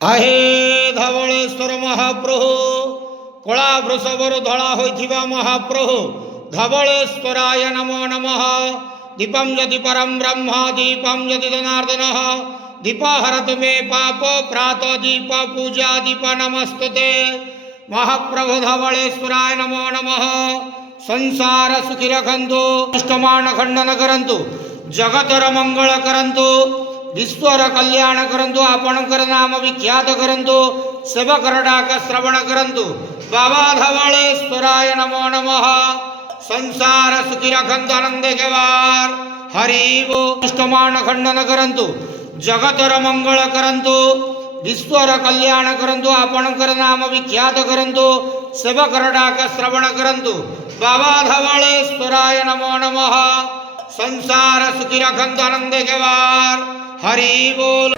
आहे धवळेश्वर महाप्रभु कला वृषभरु धला होइथिबा महाप्रभु धवळेश्वराय नमो नमः। दीपं यदि परम ब्रह्म दीपं यदि जनार्दन दीपहरतु मे पाप प्रात दीप पूजा दीप नमस्तुते। महाप्रभु धवळेश्वराय नमो नमः। संसार सुखी रखंतु अष्टमान खंडन करंतु जगतर मंगल करंतु विश्वर कल्याण करंतु आपणकर नाम विख्यात करंतु सेवकर डाक श्रवण करंतु बाबा धवळेश्वराय नमो नमः। संसार सुखी रखंतु आनंद केवार हरि वो अष्टमान खंडन करंतु जगतर मंगल करंतु विश्वर कल्याण करंतु आपणकर नाम विख्यात करंतु सेवकर डाक श्रवण करंतु बाबा धवळेश्वराय नमो नमः। संसार सुखी रखंतु आनंद केवार हरि बोल।